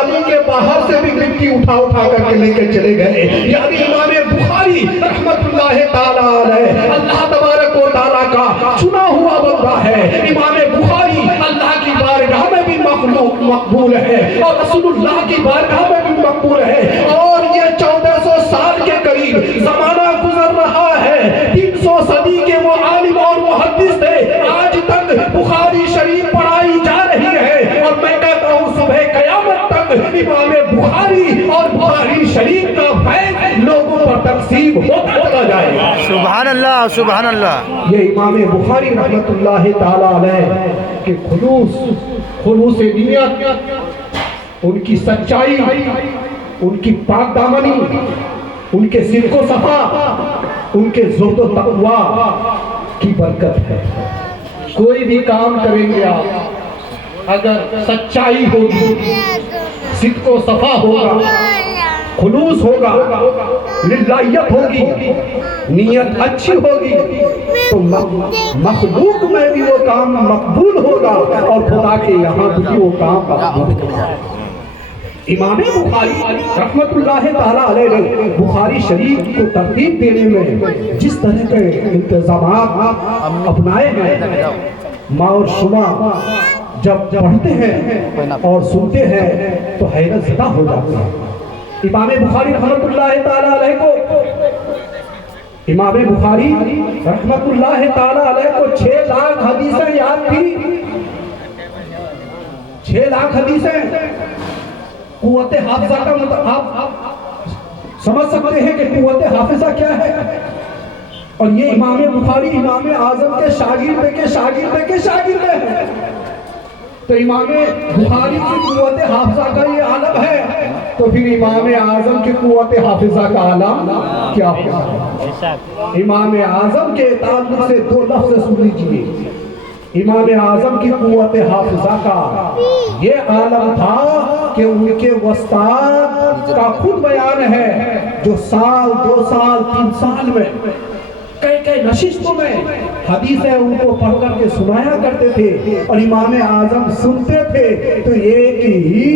वाली के बाहर से भी मिट्टी उठा उठा करके लेके चले गए। यानी इमाम बुखारी रहमतुल्लाह ताला अलैह अल्लाह तबारक व तआला का चुना हुआ बंदा है। इमाम बुखारी अल्लाह की बारगाह में भी मकबूल है और रसूलुल्लाह की बारगाह में भी मकबूल है। और ये 1400 साल के करीब जमाना गुजर रहा है, 300 सदी के वो आलिम और मुहद्दिस थे, आज तक बुखारी शरीफ पढ़ाई जा रही है। और मैं कहता हूँ सुबह कयामत तक इमाम बुखारी और बुखारी शरीफ का फैज़ लोगों पर तक़सीम होता चला जाएगा। सुभान अल्लाह, सुभान अल्लाह। ये इमाम बुखारी रहमतुल्लाह ताला अलैह के खुलूस नियत, उनकी सच्चाई, उनकी पाक दामनी, उनके सिद्क़ो सफ़ा, उनके ज़ुहद व तक़वा की बरकत है। कोई भी काम करेंगे आप, अगर सच्चाई होगी, सिद्क़ो सफ़ा होगा, खुलूस होगा, लिल्लाहियत होगी, नीयत अच्छी होगी, तो मखलूक में भी वो काम मकबूल होगा और खुदा के यहाँ भी वो काम मकबूल होगा। इमाम बुखारी रहमतुल्लाह ताला अलैह ने बुखारी शरीफ को तरतीब देने में जिस तरह के इंतज़ामात अपनाए हैं, माँ और शुमा जब पढ़ते हैं और सुनते हैं तो हैरत ज़दा हो जाते हैं। इमाम बुखारी रहमतुल्लाह ताला अलैह को इमाम बुखारी रहमतुल्लाह ताला अलैह को 6 लाख हदीसें याद थी। 6 लाख हदीसें। कुव्वत हाफ़िज़ा का मतलब आप समझ सकते हैं कि कुव्वत हाफ़िज़ा क्या है। और ये इमाम बुखारी इमाम आज़म के शागिर्द हैं। तो इमाम बुखारी की कुव्वत हाफ़िज़ा का ये आलम है, तो फिर इमाम आज़म की कुव्वत हाफ़िज़ा का आलम क्या होगा। इमाम आज़म के ताल्लुक़ से 2 लफ्ज़ सुन लीजिए। इमाम आज़म की कुव्वत हाफ़िज़ा का ये आलम था कि उनके उस्ताद का खुद बयान है, जो साल 2 साल 3 साल में कई नशिस्तों में हदीसें उनको पढ़ करके सुनाया करते थे और इमाम आज़म सुनते थे, तो एक ही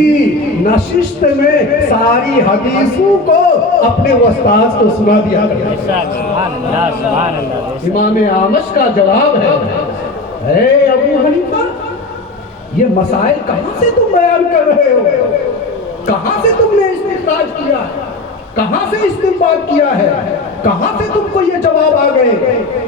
नशिस्त में सारी हदीसों को अपने उस्ताद को सुना दिया करते थे। इमाम आमश का जवाब है अबू हनीफा, ये मसाइल कहाँ से तुम बयान कर रहे हो? कहाँ से तुमने इस्तिखराज किया है? कहाँ से इस्तिंबात किया है? कहाँ से तुमको ये जवाब आ गए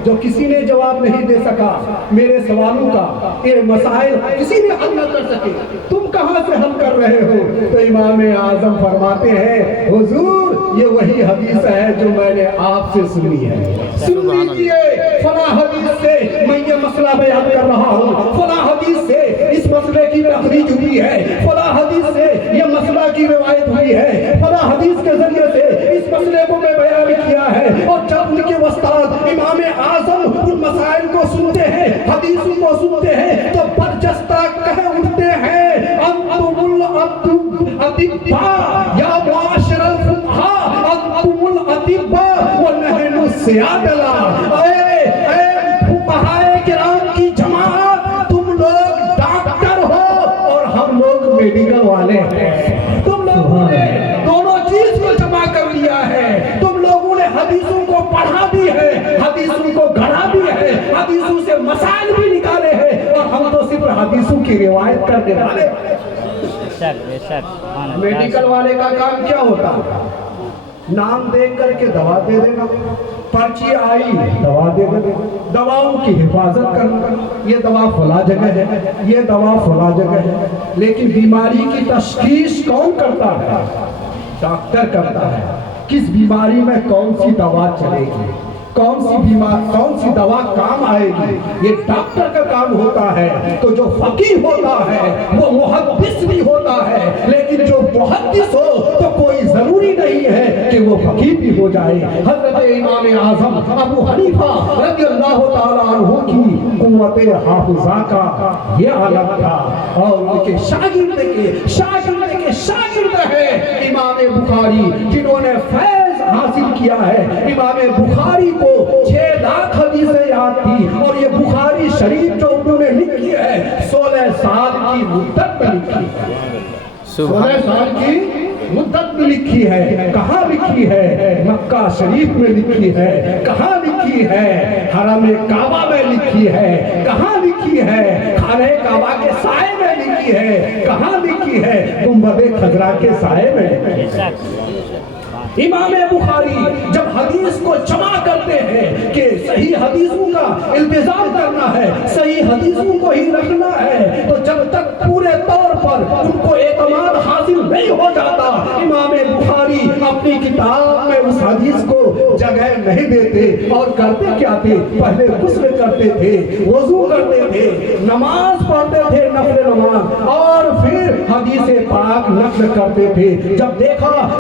जो किसी ने जवाब नहीं दे सका? मेरे सवालों का ये मसाइल किसी ने हल न कर सके, तुम कहाँ से हल कर रहे हो? तो इमाम आज़म फरमाते हैं, हुजूर ये वही हदीस है जो मैंने आपसे सुनी है। सुन लीजिए, फला हदीस से मैं ये मसला बयान कर रहा हूँ, फला हदीस से इस मसले की तखरीज हुई है, फला हदीस से ये मसला की रिवायत हुई है, फला हदीस के जरिए से इस मसले को मैं बयान किया है। और जब उनके उस्ताद इमाम आज़म उन मसाइल को सुनते हैं, हदीसों को सुनते हैं, तो बरजस्ता कह उठते हैं, अंतुमुल अतिब्बा या माशरल फुक़हा, अंतुमुल अतिब्बा व नहनु सियादला। ऐ फुक़हाए किराम की जमात, तुम लोग डॉक्टर हो और हम लोग मेडिकल वाले हैं। तुम लोगों ने दोनों चीज को जमा कर लिया है। तुम लोगों ने हदीसों को पढ़ा भी है, हदीसों को गढ़ा भी है, हदीसों से मसाइल भी निकाले हैं, और हम तो सिर्फ हदीसों की रिवायत करने वाले। मेडिकल वाले का काम क्या होता है? नाम देख करके दवा दे देना, पर्ची आई दवा दे देना, दवाओं की हिफाजत करना, ये दवा फला जगह है, ये दवा फला जगह है। लेकिन बीमारी की तशखीस कौन करता है? डॉक्टर करता है। किस बीमारी में कौन सी दवा चलेगी, कौन सी दवा काम आएगी, ये डॉक्टर का काम होता है। तो जो फकीह होता है वो मुहद्दिस भी होता है, लेकिन जो मुहद्दिस हो तो कोई जरूरी नहीं है कि वो फकीह भी हो जाए। हज़रत इमाम आज़म अबू हनीफा रज़ियल्लाहु ताला अन्हु की कुव्वत हाफ़िज़ा का ये आलम था, और उनके शागिर्द के शागिर्द है इमाम बुखारी, जिन्होंने फैज़ हासिल किया है। इमाम बुखारी को 6 लाख हदीसें याद थी, और ये बुखारी शरीफ जो उन्होंने लिखी है 16 साल की मुद्दत में लिखी है। 16 साल की मुद्दत में लिखी है। कहाँ लिखी है? मक्का शरीफ में लिखी है। कहाँ लिखी है? हरम काबा में लिखी है। कहाँ लिखी है? खाने काबा के साए में लिखी है। कहाँ लिखी है? गुंबद खजरा के साए में लिखी है। इमाम बुखारी जब हदीस को जमा करते हैं कि सही हदीसों का इल्तिजाम करना है, सही हदीसों को ही रखना है, तो जब तक पूरे तौर पर उनको एतमाद हासिल नहीं हो जाता, इमाम बुखारी अपनी किताब में उस हदीस को जगह नहीं देते। और करते क्या थे? पहले गुस्ल करते थे, वजू करते थे, नमाज पढ़ते थे, नफल नमाज, और फिर हदीस पाक नक़ल करते थे। जब देखा